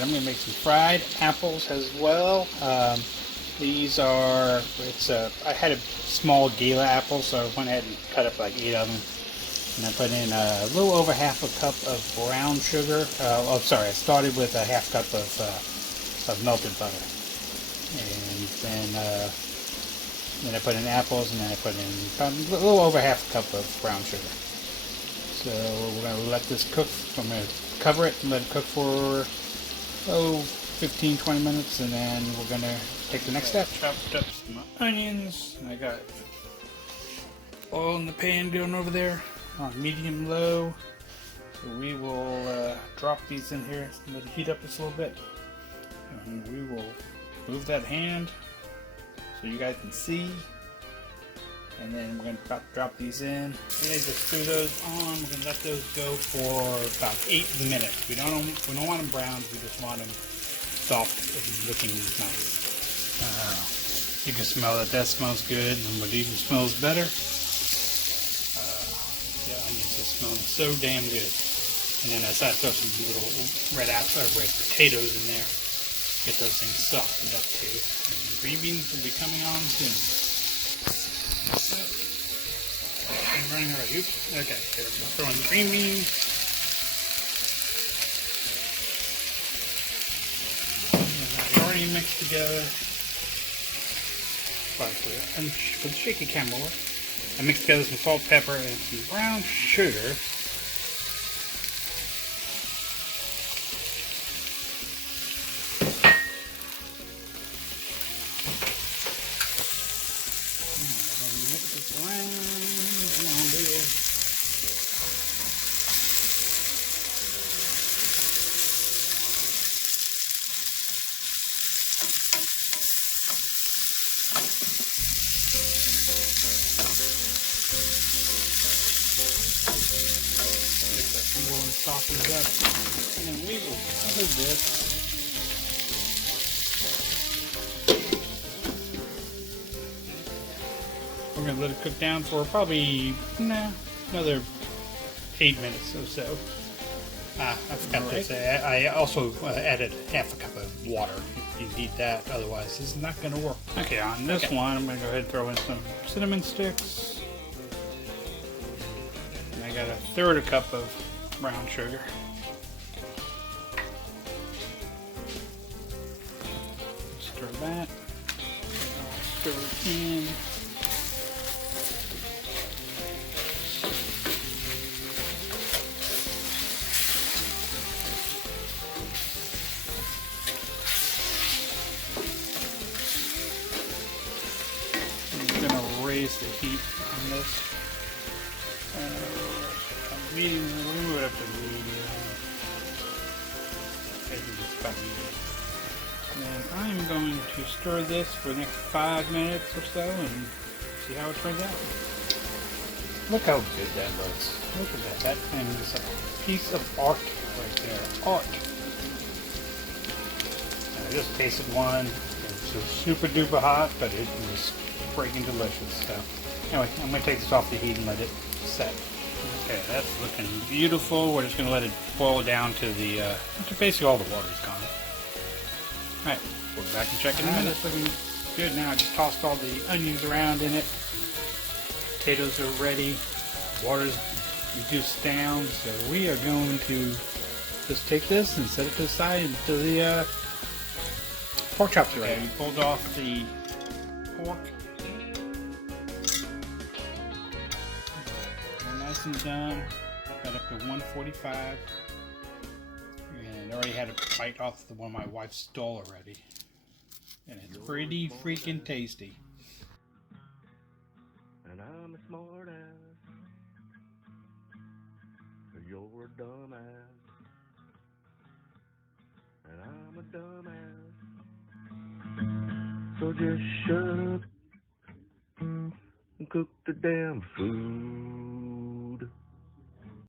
Alright, I'm going to make some fried apples as well. These are, I had a small Gala apple, so I went ahead and cut up like 8 of them. And I put in a little over half a cup of brown sugar. I started with a half cup of melted butter. And then I put in apples, and then I put in about a little over half a cup of brown sugar. So we're going to let this cook. I'm going to cover it and let it cook for 15-20 minutes, and then we're going to take the next step. Chopped up some onions, and I got oil in the pan going over there on medium low. So we will drop these in here and let it heat up just a little bit, and we will move that hand so you guys can see. And then we're going to drop these in. Okay, just threw those on. We're going to let those go for about 8 minutes. We don't want them browned. We just want them soft and looking nice. You can smell that. That smells good. And what even smells better, the onions are smelling so damn good. And then I decided to throw some little red potatoes in there. Get those things softened up too. And the green beans will be coming on soon. I'm running already. Oops. Okay, here I'm throwing the green beans. And I already mixed together. For the shaky camera, I mixed together some salt, pepper, and some brown sugar. Softens up, and then we will cover this. We're going to let it cook down for probably another 8 minutes or so. I forgot to say, I also added half a cup of water if you need that, otherwise this is not going to work. Okay, on this one I'm going to go ahead and throw in some cinnamon sticks. And I got a third a cup of brown sugar. Stir that. Stir it in. I'm going to raise the heat on this. Medium, we'll move it up to medium. And I'm going to stir this for the next 5 minutes or so and see how it turns out. Look how good that looks. Look at that. That thing is a piece of art right there. Art. And I just tasted one. It was super duper hot, but it was freaking delicious. So anyway, I'm going to take this off the heat and let it set. Okay, that's looking beautiful. We're just going to let it boil down to basically all the water's gone. Alright, we'll be back and check in a minute. It's looking good now. I just tossed all the onions around in it. Potatoes are ready. Water's reduced down. So we are going to just take this and set it to the side until the pork chops are ready. We pulled off the pork. Nice and done. Got up to 145. And I already had a bite off the one my wife stole already. And it's pretty freaking tasty. And I'm a smart ass. You're a dumb ass. And I'm a dumb ass. So just shut up and cook the damn food.